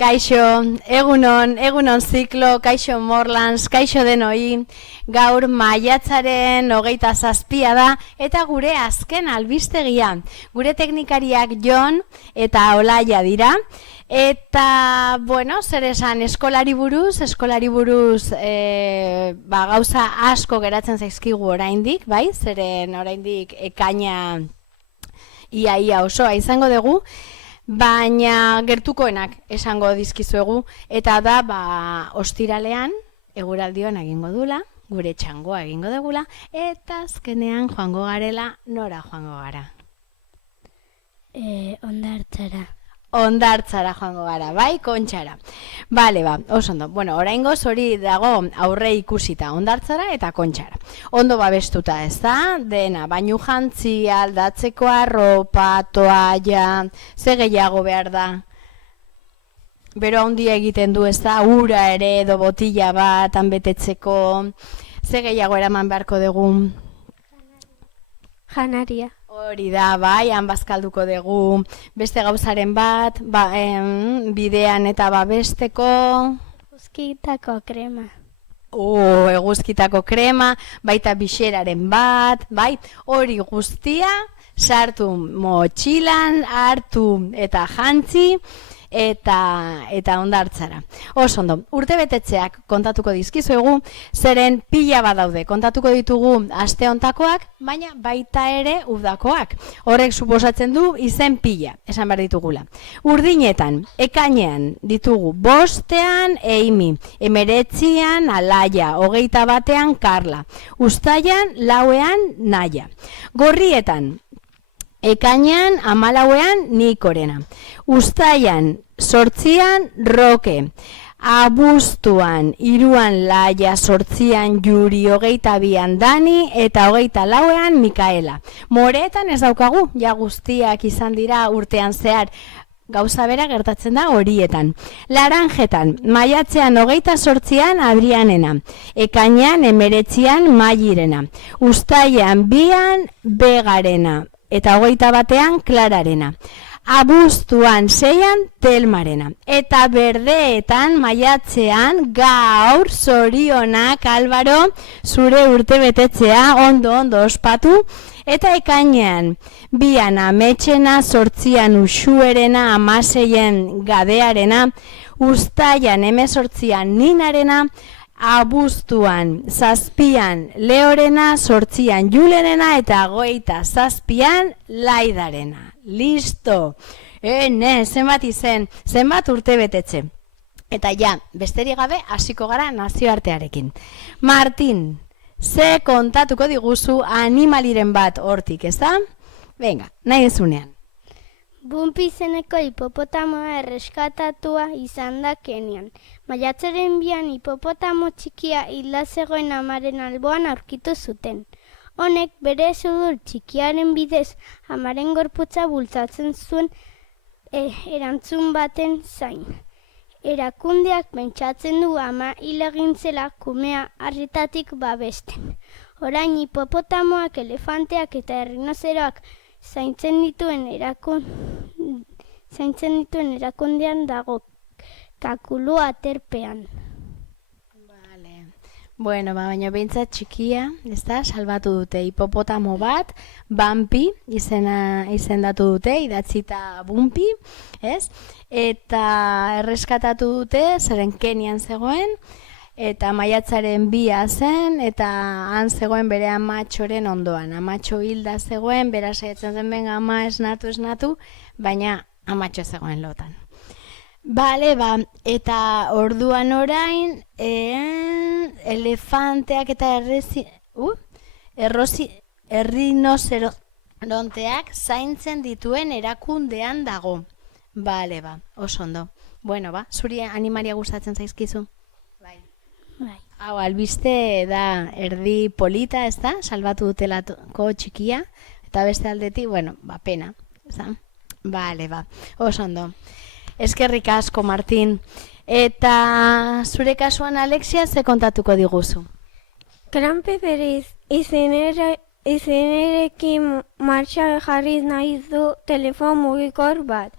Kaixo, egunon ziklo, kaixo Morlans, kaixo denoi, gaur maiatzaren 27 da, eta gure azken albistegia. Gure teknikariak Jon eta Olaia dira, eta, bueno, zer esan, eskolari buruz, gauza asko geratzen zaizkigu oraindik, bai? Zeren oraindik ekaina ia osoa izango dugu, baina gertukoenak esango dizkizuegu, eta da, ostiralean, eguraldion egingo dula, gure txangoa egingo dugula, eta azkenean joango garela, nora joango gara? Hondartzara. Hondartzara joango gara, bai, Kontxara. Bale, oso ondo. Bueno, oraingoz hori dago aurre ikusita, Hondartzara eta Kontxara. Ondo babestuta, ez da? Dena, bainu jantzi, aldatzeko arropa, toalla, ze gehiago behar da? Bero handia egiten du, ez da? Ura ere, edo botila bat, betetzeko, ze gehiago eraman beharko dugu? Janaria. Hori da, bai, bazkalduko dugu beste gauzaren bat, bidean eta babesteko. Eguzkitako krema. Eguzkitako krema, baita bixeraren bat, bai, hori guztia sartu motxilan, hartu eta jantzi, eta Hondartzara. Oso ondo, urte betetzeak kontatuko dizkizuegu, zeren pila badaude, kontatuko ditugu aste hontakoak, baina baita ere udakoak. Horrek suposatzen du izen pila, esan behar ditugula. Urdinetan, ekainean ditugu 5ean Eimi, 19ean Alaia, 21ean Karla, uztailan 4ean Naia. Gorrietan, ekainean 14ean Nikorena, uztailan 8ean Roke, abuztuan 3ean Laia, 8ean Juri, 22ean Dani eta 24ean Mikaela. Moreetan ez daukagu, ja guztiak izan dira urtean zehar, gauza bera gertatzen da horietan. Laranjetan, maiatzean 28ean Adrianena, ekainean 19ean Mairena, uztailan 2ean Begarena, eta 21ean Klararena, abuztuan 6ean Telmarena, eta berdeetan maiatzean gaur zorionak Albaro zure urte betetzea ondo ospatu, eta ekainean 2ean Ametxena, 8ean Uxuerena, 16ean Gadearena, uztailan 18ean Ninarena, abuztuan 7ean Leorena, 8ean Julerena eta 27ean Laidarena. Listo! Zenbat izen, zenbat urte betetze. Eta ja, besterik gabe hasiko gara nazioartearekin. Martin, ze kontatuko diguzu animaliren bat hortik, ez da? Venga, nahi dezunean. Bumpi izeneko hipopotamoa erreskatatua izan da Kenian. Maiatzaren 2ean hipopotamo txikia hilda zegoen amaren alboan aurkitu zuten. Honek bere sudur txikiaren bidez amaren gorputza bultzatzen zuen erantzun baten zain. Erakundeak pentsatzen du ama hil egin zela kumea harritatik babesten. Orain hipopotamoak, elefanteak eta errinozeroak zaintzen dituen erakundean dago, kakulu aterpean. Bueno, baina behintzat txikia, ez da, salbatu dute hipopotamo bat, Bampi izendatu dute, idatzita Bumpi, ez? Eta erreskatatu dute, zeren Kenian zegoen, eta maiatzaren 2 zen, eta han zegoen bere amatxoren ondoan. Amatxo hilda zegoen, bera saiatzen zen benga ama esnatu, baina amatxo zegoen lotan. Bale, eta orduan orain, elefanteak eta errinozeronteak zaintzen dituen erakundean dago. Bale, oso ondo. Bueno, zuri animalia gustatzen zaizkizu? Bai. Hau, albiste da erdi polita, ez da? Salbatu dutelako txikia, eta beste aldetik, bueno, pena. Bale, oso ondo. Eskerrik asko, Martin. Eta zure kasuan, Alexia, ze kontatuko diguzu? Krampe bere izenerekin martxa jarriz nahi du telefon mugikor bat.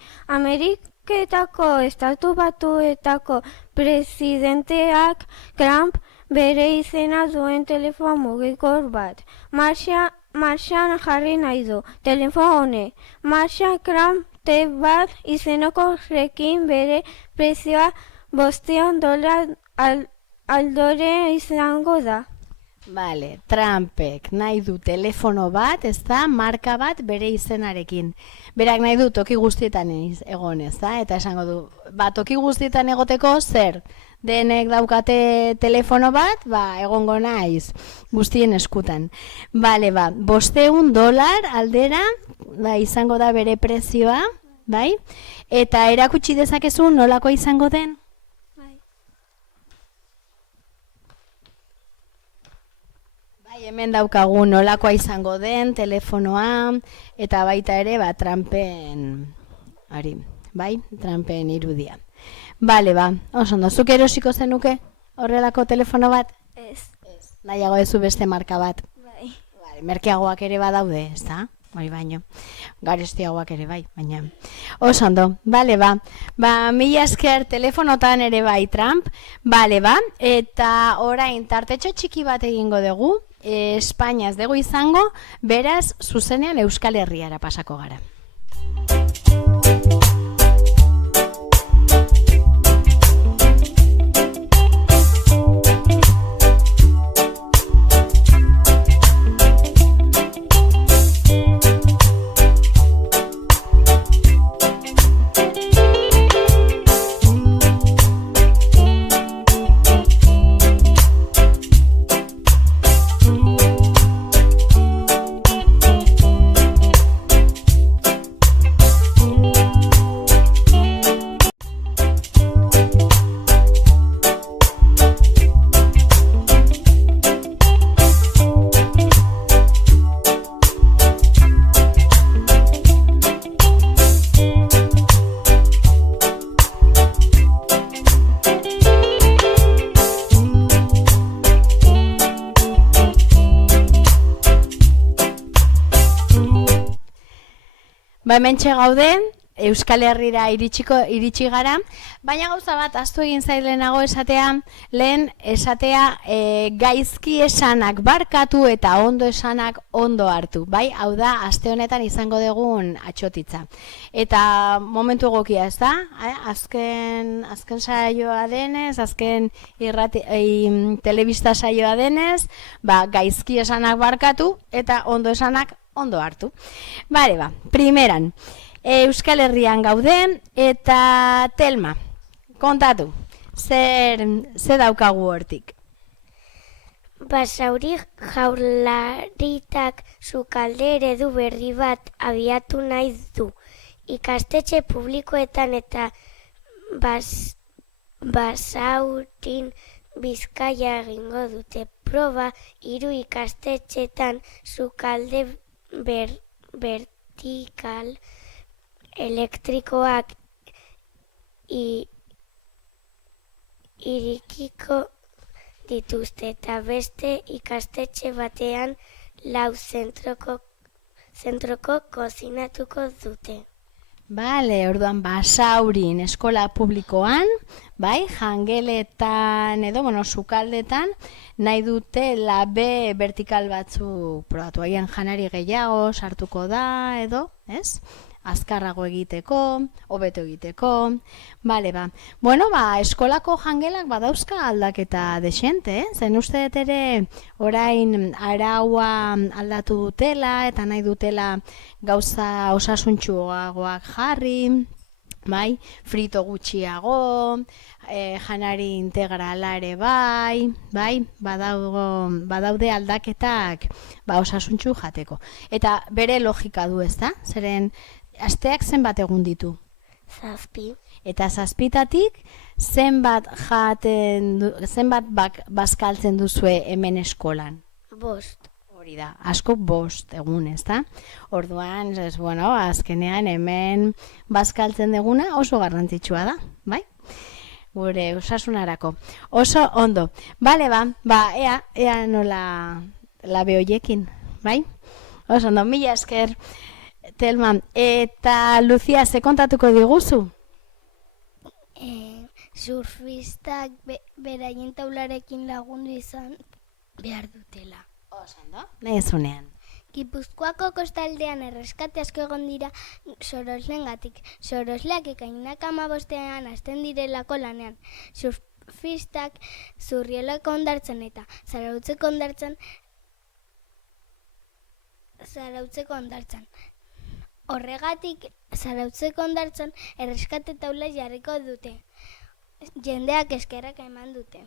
Estatu Batuetako presidenteak Trump bere izena duen telefono mugikor bat. Marxan jarri nahi du telefone. Marxan Trump T-bat izeneko rekin bere prezioa $500 aldore izango da. Vale, Trumpek nahi du telefono bat, ez da, marka bat bere izenarekin. Berak nahi du toki guztietan egon, ez da, eta esango du, toki guztietan egoteko zer? Denek daukate telefono bat, egongo naiz, guztien eskutan. Vale, $500 aldera, izango da bere prezioa, bai? Eta erakutsi dezakezu nolako izango den? Hemen daukagu nolakoa izango den telefonoa eta baita ere Trumpen irudia. Bale, oso ondo, zuk erosiko zenuke horrelako telefono bat? Ez. Nahiago ezu beste marka bat? Bai. Merkeagoak ere badaude, ez da? Hori baino, garestiagoak ere bai, baina. Oso ondo, bale, mila esker telefonotan ere bai Trump, bale, eta orain tartetxo txiki bat egingo dugu, Espainia ez dugu izango, beraz, zuzenean Euskal Herriara pasako gara. Hementxe gaude, Euskal Herrira iritsi gara, baina gauza bat ahaztu egin zailenago lehen esatea gaizki esanak barkatu eta ondo esanak ondo hartu, bai? Hau da, aste honetan izango dugun atxotitza. Eta momentu egokia, ez da? Azken saioa denez, azken telebista saioa denez, gaizki esanak barkatu eta ondo esanak ondo hartu. Bale, primeran, Euskal Herrian gaude eta Telma, kontatu, zer daukagu hortik? Basauri Jaurlaritzak sukalde eredu berri bat abiatu nahi du. Ikastetxe publikoetan eta Basaurin Bizkaia egingo dute proba 3 ikastetxetan sukalde vertikal elektrikoak irikiko dituzte eta beste ikastetxe batean 4 zentroko kozinatuko dute. Bale, orduan Basaurin eskola publikoan, bai, jangeletan edo, sukaldetan, nahi dute labe vertikal batzuk probatu. Agian janari gehiago sartuko da edo, ez? Azkarrago egiteko, hobeto egiteko. Bale, eskolako jangelak badauzka aldaketa desente, zen uste ere orain araua aldatu dutela eta nahi dutela gauza osasuntsuagoak jarri, bai, frito gutxiago, janari integrala ere bai, badaude aldaketak osasuntsu jateko. Eta bere logika du, ez da? Zeren asteak zenbat egun ditu? 7. Eta 7tatik zenbat bazkaltzen duzue hemen eskolan? 5. Hori da, asko 5 egun, ez da? Orduan, azkenean hemen bazkaltzen duguna oso garrantzitsua da, bai? Gure osasunarako. Oso ondo. Bale, ea nola labe hoiekin, bai? Oso ondo, mila esker. Telma, eta Lucia, ze kontatuko diguzu? surfistak beraien taularekin lagundu izan behar dutela. Ondo, nahi zunean. Gipuzkoako kostaldean erreskate asko egon dira soroslengatik. Sorosleak ekainak 15ean hasten direlako lanean. Surfistak Zurrielako hondartzan eta Zarautzeko hondartzan. Horregatik, Zarautzeko hondartzan erreskate taula jarriko dute. Jendeak eskerrak eman dute.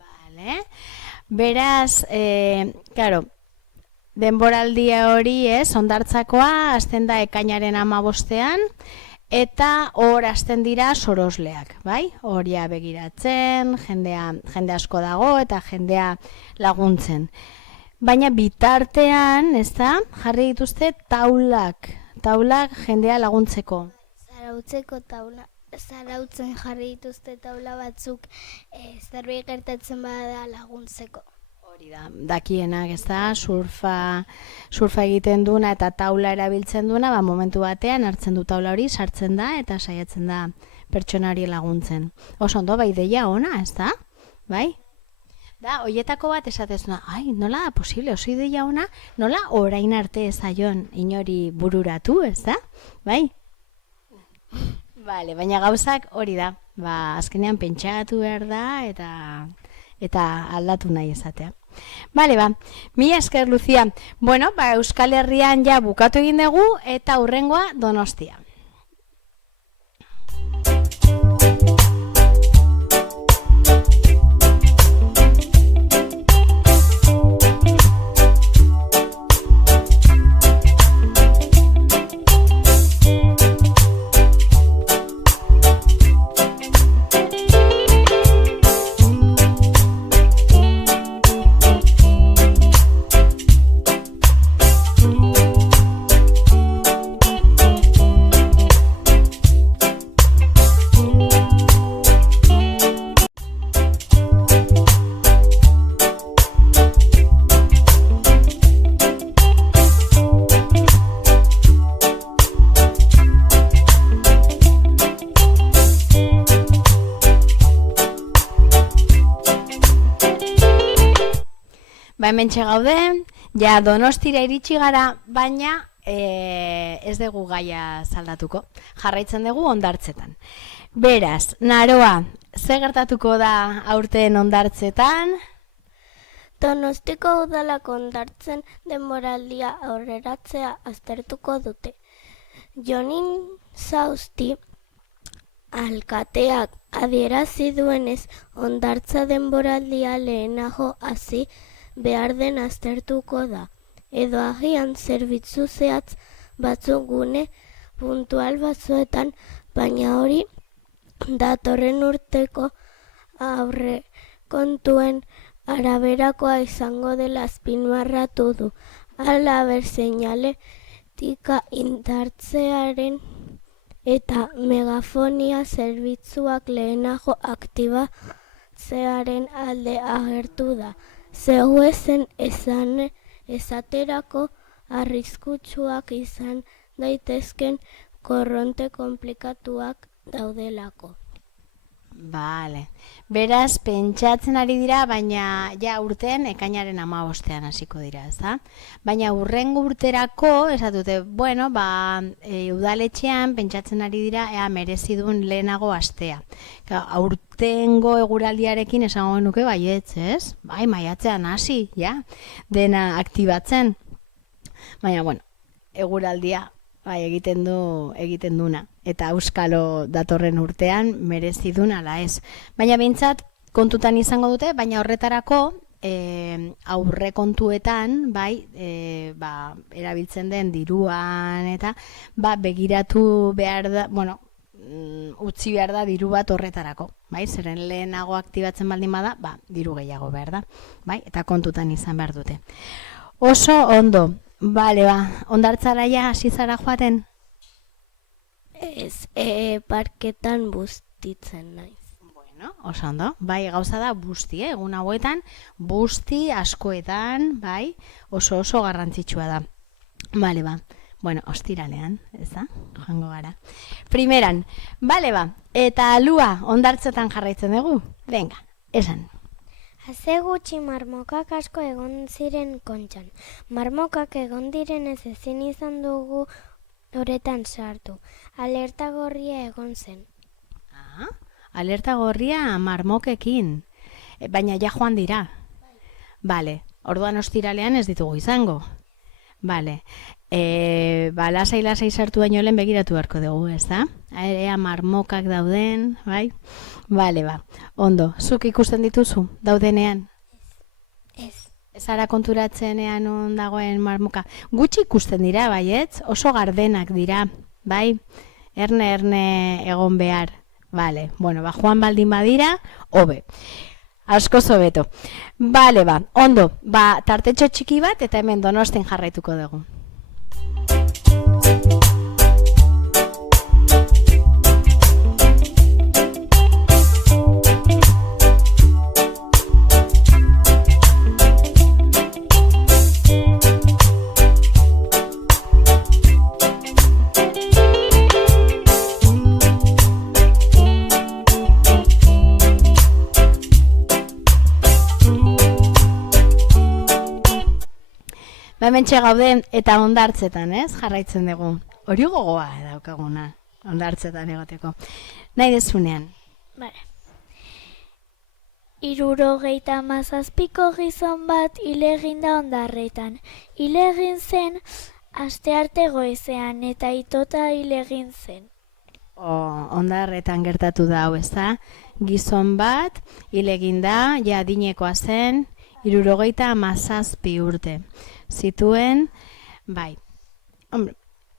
Vale. Beraz, claro, denboraldia hori hondartzakoa hasten da ekainaren 15ean eta hor hasten dira sorosleak, bai? Horia begiratzen, jende asko dago eta jendea laguntzen. Baina bitartean, jarri dituzte taulak jendea laguntzeko. Zarautzeko taula. Zarautzen jarri dituzte taula batzuk zerbait gertatzen bada laguntzeko. Hori da, dakienak, surfa egiten duna eta taula erabiltzen duna, momentu batean hartzen du taula hori, sartzen da eta saiatzen da pertsonari laguntzen. Oso ondo, bai deia ona, bai? Da, hoietako bat esatezuna, nola da posible, oso ideia ona, nola orain arte ezaion inori bururatu, bai? Vale, baina gauzak hori da, azkenean pentsatu behar da eta aldatu nahi esatea. Bale, mila esker, Lucia. Bueno, Euskal Herrian ja bukatu egin dugu eta hurrengoa Donostia. Hementxe gaude, ja Donostira iritsi gara, baina ez dugu gaia zaldatuko. Jarraitzen dugu hondartzetan. Beraz, Naroa, ze gertatuko da aurten hondartzetan? Donostiko udalako hondartzen denboraldia aurreratzea aztertuko dute. Jonin Zausti alkateak adierazi duenez hondartza denboraldia lehenago hasi behar den aztertuko da, edo agian zerbitzu zehatz batzuk gune puntual batzuetan, baina hori datorren urteko aurrekontuen araberakoa izango dela azpimarratu du. Halaber seinaletika indartzearen eta megafonia zerbitzuak lehenago aktibatzearen alde agertu da. Zehuezen esaterako arriskutsuak izan daitezken korronte komplikatuak daudelako. Bale, beraz, pentsatzen ari dira, baina ja urtean ekainaren 15ean hasiko dira, Baina hurrengo urterako, esatute, udaletxean pentsatzen ari dira, merezi duen lehenago astea. Aurtengo eguraldiarekin esango nuke baietz, ez? Bai, maiatzean hasi, dena aktibatzen. Baina, eguraldia egiten duna. Eta auskalo datorren urtean merezi duen ala ez. Baina behintzat kontutan izango dute, baina horretarako aurre kontuetan, erabiltzen den diruan eta begiratu behar da, utzi behar da diru bat horretarako. Zeren lehenago aktibatzen baldin bada, diru gehiago behar da. Eta kontutan izan behar dute. Oso ondo. Bale, hondartzara ja hasi zara joaten? Ez, parketan bustitzen naiz. Bueno, oso ondo. Gauza da busti, egun hauetan, busti askoetan, oso garrantzitsua da. Bale, Bueno, ostiralean, ez da? Joango gara. Primeran, bale ba, eta Lua hondartzetan jarraitzen dugu? Venga, esan. Haze gutxi marmokak asko egon ziren Kontxan. Marmokak egon direnez ezin izan dugu horretan sartu. Alerta gorria egon zen. Alerta gorria marmokekin, baina ja joan dira. Bale, orduan ostiralean ez ditugu izango. Bale, lasai sartu baino lehen begiratu beharko dugu, ez da? Ea marmokak dauden, bai? Bale, ba, ondo, zuk ikusten dituzu, daudenean? Ez. Ez ara konturatzenean on dagoen marmoka. Gutxi ikusten dira, baietz? Oso gardenak dira, bai? Erne egon behar. Bale, bueno, ba, joan baldin badira, hobe. Asko zobeto. Bale, ba, ondo, ba, tartetxo txiki bat eta hemen Donostian jarraituko dugu. Hementxe gaude eta hondartzetan, ez? Jarraitzen dugu. Hori gogoa daukaguna, hondartzetan egoteko. Nahi dezunean. Bale. 77ko gizon bat hil egin da Hondarretan. Hil egin zen astearte goizean eta itota hil egin zen. Hondarretan gertatu da hau, ez da? Gizon bat hil egin da, ja adinekoa zen, 77 urte. Zituen, bai, hombre,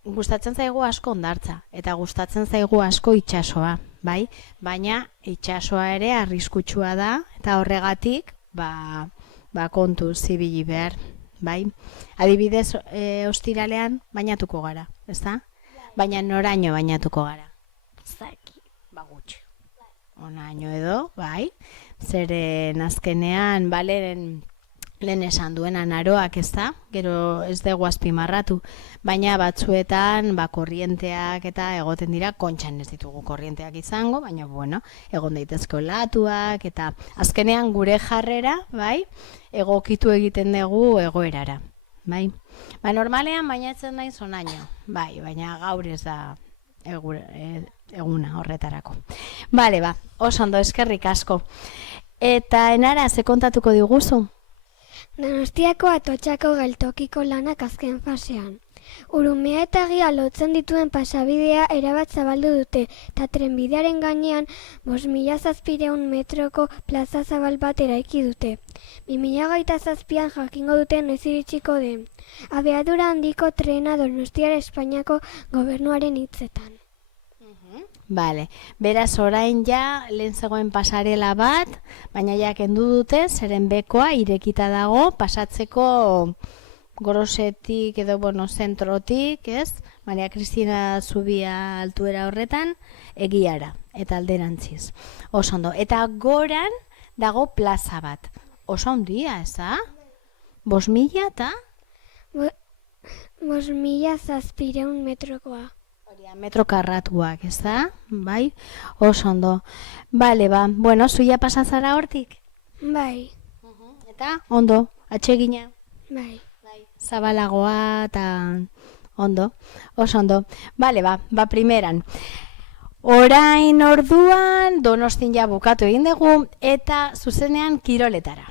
gustatzen zaigu asko hondartza, eta gustatzen zaigu asko itsasoa, bai? Baina itsasoa ere arriskutsua da, eta horregatik, kontu zibili behar, bai? Adibidez, ostiralean bainatuko gara, ez da? Baina noraino bainatuko gara? Zaki, gutxi. Onaino edo, bai? Zeren azkenean, lehen esan duena naroak, ez da? Gero ez dugu azpimarratu, baina batzuetan korrienteak eta egoten dira, Kontxan ez ditugu korrienteak izango, baina bueno, egon daitezke olatuak eta azkenean gure jarrera, bai, egokitu egiten dugu egoerara, bai? Normalean bainatzen naiz onaino, bai, baina gaur ez da eguna horretarako. Bale, ba, oso ondo, eskerrik asko. Eta Enara, ze kontatuko diguzu? Donostiako Atotxako geltokiko lanak azken fasean. Urumea eta Gia lotzen dituen pasabidea erabat zabaldu dute, eta trenbidearen gainean 5.700 metroko plaza zabal bat eraiki dute. 2027an jakingo dute noiz iritsiko den. Abiadura handiko trena Donostiara Espainiako gobernuaren hitzetan. Bale, beraz orain ja lehen zegoen pasarela bat, baina ja kendu dute, zeren bekoa irekita dago pasatzeko Gorosetik edo zentrotik, ez? Maria Cristina zubia altuera horretan, Egiara eta alderantziz. Oso ondo, eta goran dago plaza bat. Oso handia, ez da? 5.000 eta? 5.700 metrokoa. Metro karratuak, ez da? Bai? Oso ondo. Bale, ba, bueno, zuia pasazara hortik? Bai. Eta, ondo, atsegina? Bai. Zabalagoa eta ondo, oso ondo. Bale, ba, primeran. Orain orduan, Donostin ja bukatu egin dugu, eta zuzenean kiroletara.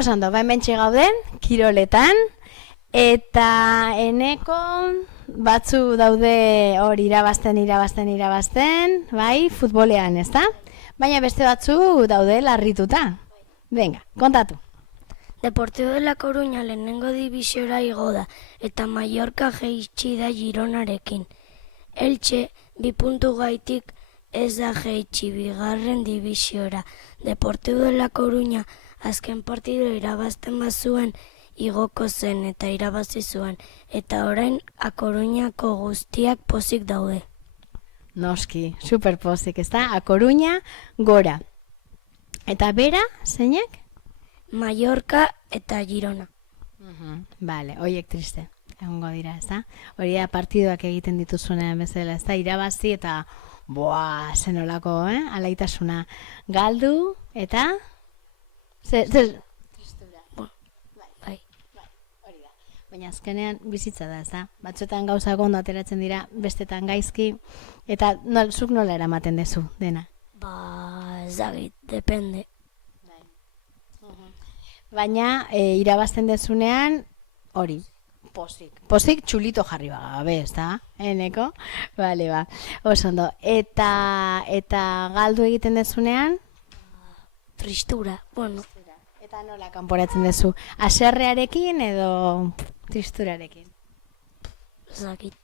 Oso ondo, hementxe gauden, kiroletan, eta eneko batzu daude hor irabazten, bai, futbolean, ez da? Baina beste batzu daude larrituta. Venga, kontatu. Deportivo de La Coruña lehenengo dibisiora igo da, eta Mallorca jaitsi da Gironarekin. Elche, 2 puntu gaitik ez da jaitsi bigarren dibisiora. Deportivo de La Coruña azken partido irabazten bazuen igoko zen eta irabazi zuen, eta orain A Coruñako guztiak pozik daude. Noski, super pozik, ez da? A Coruña gora. Eta bera, zeinek? Mallorca eta Girona. Vale, horiek triste, egongo dira, ez da? Hori da partiduak egiten dituzunean bezala, ez da? Irabazi eta, zenolako, alaitasuna. Galdu, eta? Tristura. Bai. Hori da. Baina azkenean bizitza da, ez da? Batzuetan gauzak ondo ateratzen dira, bestetan gaizki, eta zuk nola eramaten dezu, dena? Zagit, depende. Baina irabazten dezunean, hori, pozik. Pozik txulito jarri bagabe, ez da? Eneko? Bale, ba. Oso ondo. Eta galdu egiten dezunean? Tristura, bueno. Eta nola kanporatzen dezu? Haserrearekin edo tristurarekin? Zagit.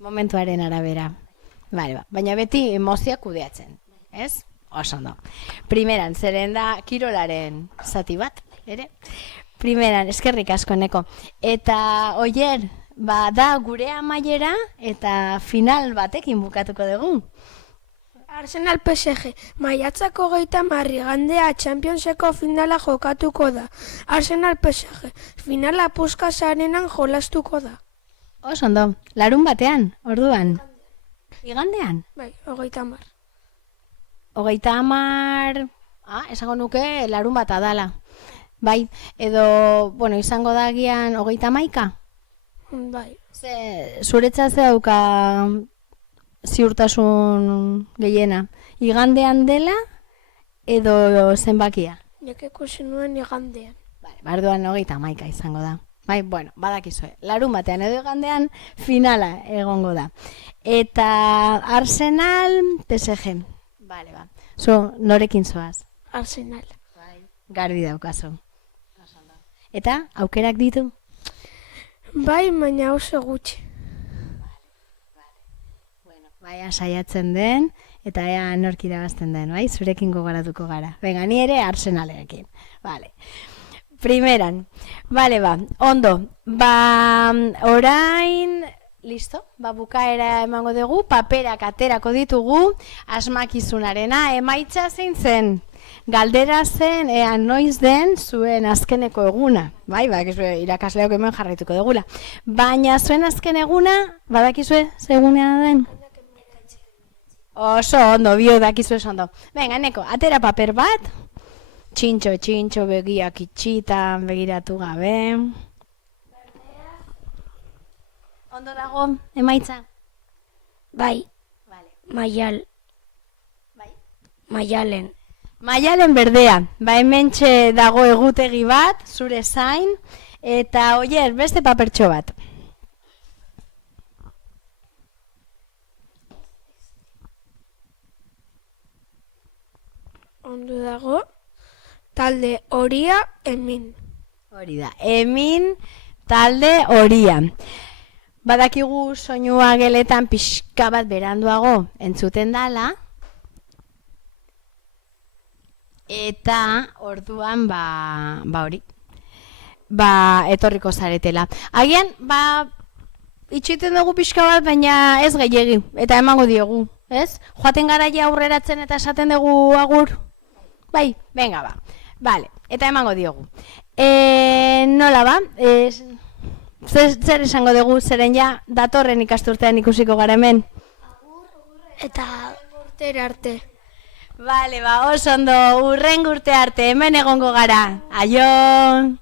Momentuaren arabera. Bale, ba. Baina beti emozioak kudeatzen, ez? Oso ondo. Primeran, zeren da kirolaren zati bat, ere? Primeran, eskerrik asko, Eneko. Eta, oier, da gure amaiera eta final batekin bukatuko dugu. Arsenal PSG, maiatzako 30 igandea Championseko finala jokatuko da. Arsenal PSG, finala Puskás Arenan jolastuko da. Oso ondo, larun batean, orduan? Igandean? Bai, 30. 30, esango nuke larun bat adala. Bai, edo, izango da gian 31? Bai. Zuretzat ze dauka ziurtasun gehiena? Igandean dela edo zenbakia? Nik ikusi nuen igandean. Barduan 31 izango da. Bai, badakizue. Larun batean edo igandean finala egongo da. Eta Arsenal PSG. Bale, ba. Norekin zoaz? Arsenal. Garbi daukazu. Eta, aukerak ditu? Bai, baina oso gutxi. Baina saiatzen den, eta ea nork irabazten den, bai? Zurekin gogoratuko gara. Venga, ni ere Arsenalekin. Vale. Primeran. Vale, ba. Ondo. Orain... Listo? Bukaera emango dugu, paperak aterako ditugu, asmakizunarena, emaitza zein zen? Galdera zen, ea noiz den zuen azkeneko eguna. Bai, irakasleok hemen jarraituko dugula. Baina zuen azken eguna, badakizue zegunea den? Oso ondo, bio dakizue oso ondo. Venga, Eneko, atera paper bat. Txintxo, begiak itxitan, begiratu gabe. Ondo dago, emaitza? Bai. Vale. Maialen. Maialen berdea. Hementxe dago egutegi bat, zure zain, eta oier, beste papertxo bat. Ondo dago, talde horia Emin. Hori da, Emin talde horia. Badakigu soinua geletan pixka bat beranduago entzuten dala, eta orduan hori, etorriko zaretela. Agian, itxiten dugu pixka bat, baina ez gehiegi, eta emango diogu, ez? Joaten garaia aurreratzen eta esaten dugu agur? Bai, venga Vale, eta emango diogu. Nola ba? Zer esango dugu, zeren ja datorren ikasturtean ikusiko gara hemen? Eta urtera arte. Bale, oso ondo, urren urte arte, hemen egongo gara. Aio!